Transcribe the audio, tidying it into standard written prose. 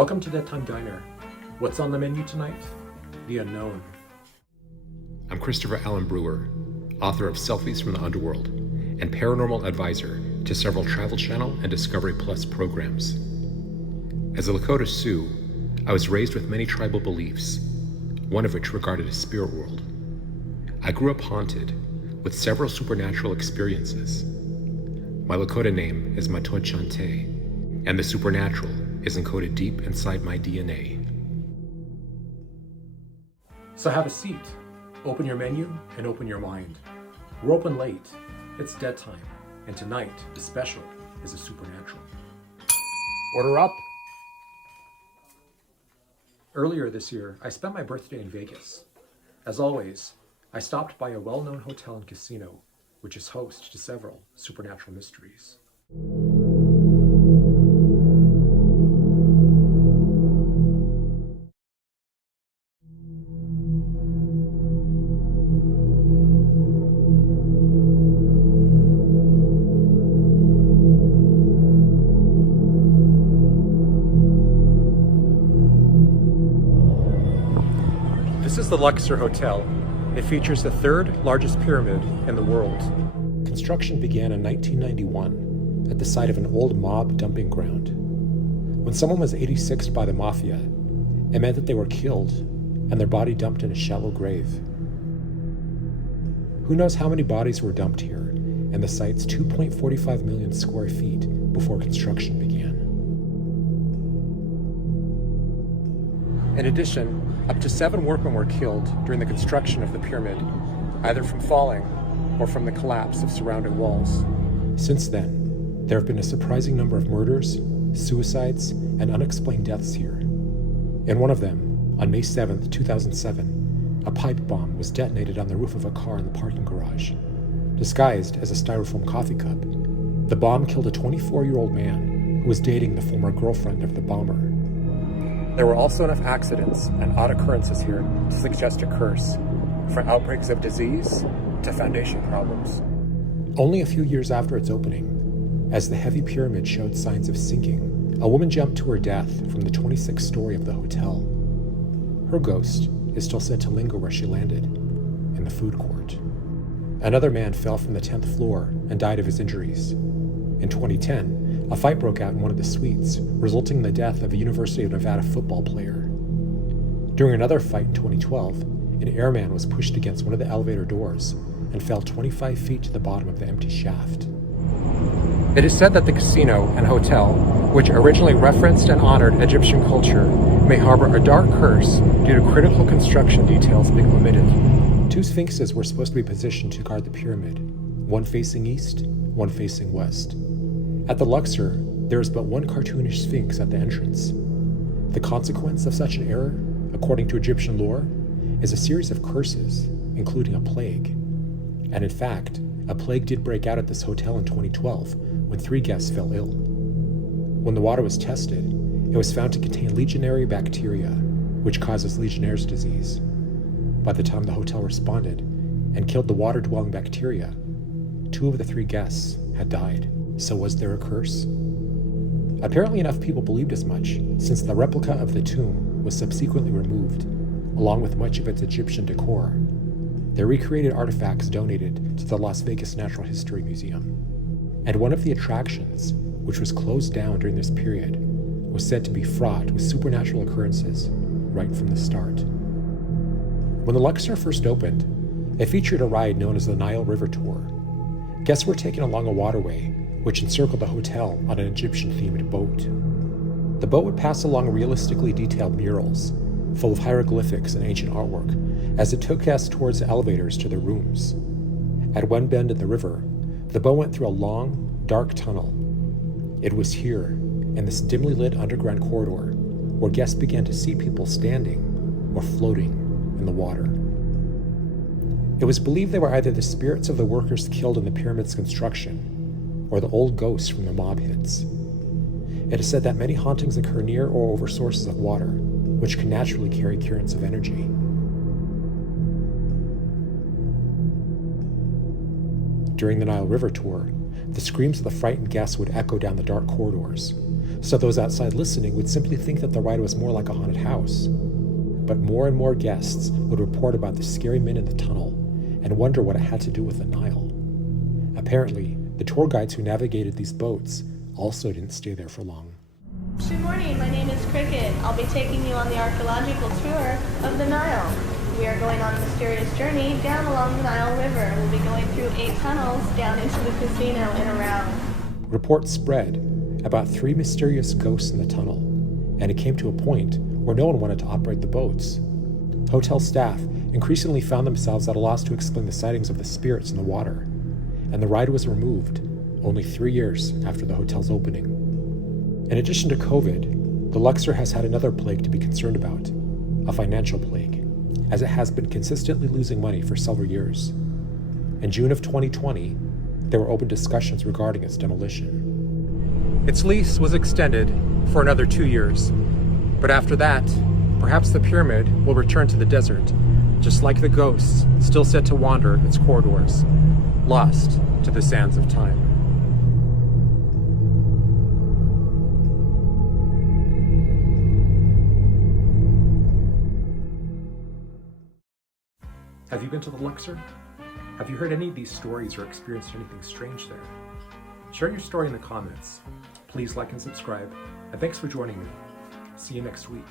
Welcome to DEADTIME DINER. What's on the menu tonight? The unknown. I'm Christopher Allen Brewer, author of Selfies from the Underworld and paranormal advisor to several Travel Channel and Discovery Plus programs. As a Lakota Sioux, I was raised with many tribal beliefs, one of which regarded a spirit world. I grew up haunted with several supernatural experiences. My Lakota name is Matod Chante, and the supernatural is encoded deep inside my DNA. So have a seat, open your menu, and open your mind. We're open late. It's DEADTIME, and tonight, the special is a supernatural. Order up! Earlier this year, I spent my birthday in Vegas. As always, I stopped by a well-known hotel and casino, which is host to several supernatural mysteries. This is the Luxor Hotel. It features the third largest pyramid in the world. Construction began in 1991 at the site of an old mob dumping ground. When someone was 86'd by the mafia, it meant that they were killed and their body dumped in a shallow grave. Who knows how many bodies were dumped here in the site's 2.45 million square feet before construction began. In addition, up to 7 workmen were killed during the construction of the pyramid, either from falling or from the collapse of surrounding walls. Since then, there have been a surprising number of murders, suicides, and unexplained deaths here. In one of them, on May 7, 2007, a pipe bomb was detonated on the roof of a car in the parking garage. Disguised as a styrofoam coffee cup, the bomb killed a 24-year-old man who was dating the former girlfriend of the bomber. There were also enough accidents and odd occurrences here to suggest a curse, from outbreaks of disease to foundation problems. Only a few years after its opening, as the heavy pyramid showed signs of sinking, a woman jumped to her death from the 26th story of the hotel. Her ghost is still said to linger where she landed, in the food court. Another man fell from the 10th floor and died of his injuries. In 2010, a fight broke out in one of the suites, resulting in the death of a University of Nevada football player. During another fight in 2012, an airman was pushed against one of the elevator doors and fell 25 feet to the bottom of the empty shaft. It is said that the casino and hotel, which originally referenced and honored Egyptian culture, may harbor a dark curse due to critical construction details being omitted. 2 sphinxes were supposed to be positioned to guard the pyramid, one facing east, one facing west. At the Luxor, there is but one cartoonish sphinx at the entrance. The consequence of such an error, according to Egyptian lore, is a series of curses, including a plague. And in fact, a plague did break out at this hotel in 2012 when 3 guests fell ill. When the water was tested, it was found to contain legionnaire bacteria, which causes Legionnaire's disease. By the time the hotel responded and killed the water-dwelling bacteria, 2 of the 3 guests had died. So was there a curse? Apparently enough people believed as much, since the replica of the tomb was subsequently removed, along with much of its Egyptian decor. The recreated artifacts donated to the Las Vegas Natural History Museum. And one of the attractions, which was closed down during this period, was said to be fraught with supernatural occurrences right from the start. When the Luxor first opened, it featured a ride known as the Nile River Tour. Guests were taken along a waterway which encircled the hotel on an Egyptian-themed boat. The boat would pass along realistically detailed murals, full of hieroglyphics and ancient artwork, as it took guests towards the elevators to their rooms. At one bend in the river, the boat went through a long, dark tunnel. It was here, in this dimly lit underground corridor, where guests began to see people standing or floating in the water. It was believed they were either the spirits of the workers killed in the pyramid's construction, or the old ghosts from the mob hits. It is said that many hauntings occur near or over sources of water, which can naturally carry currents of energy. During the Nile River tour, the screams of the frightened guests would echo down the dark corridors, so those outside listening would simply think that the ride was more like a haunted house. But more and more guests would report about the scary men in the tunnel and wonder what it had to do with the Nile. Apparently, the tour guides who navigated these boats also didn't stay there for long. Good morning, my name is Cricket. I'll be taking you on the archaeological tour of the Nile. We are going on a mysterious journey down along the Nile River. We'll be going through 8 tunnels down into the casino and around. Reports spread about 3 mysterious ghosts in the tunnel, and it came to a point where no one wanted to operate the boats. Hotel staff increasingly found themselves at a loss to explain the sightings of the spirits in the water, and the ride was removed only 3 years after the hotel's opening. In addition to COVID, the Luxor has had another plague to be concerned about, a financial plague, as it has been consistently losing money for several years. In June of 2020, there were open discussions regarding its demolition. Its lease was extended for another 2 years, but after that, perhaps the pyramid will return to the desert, just like the ghosts still set to wander its corridors, lost to the sands of time. Have you been to the Luxor? Have you heard any of these stories or experienced anything strange there? Share your story in the comments. Please like and subscribe, and thanks for joining me. See you next week.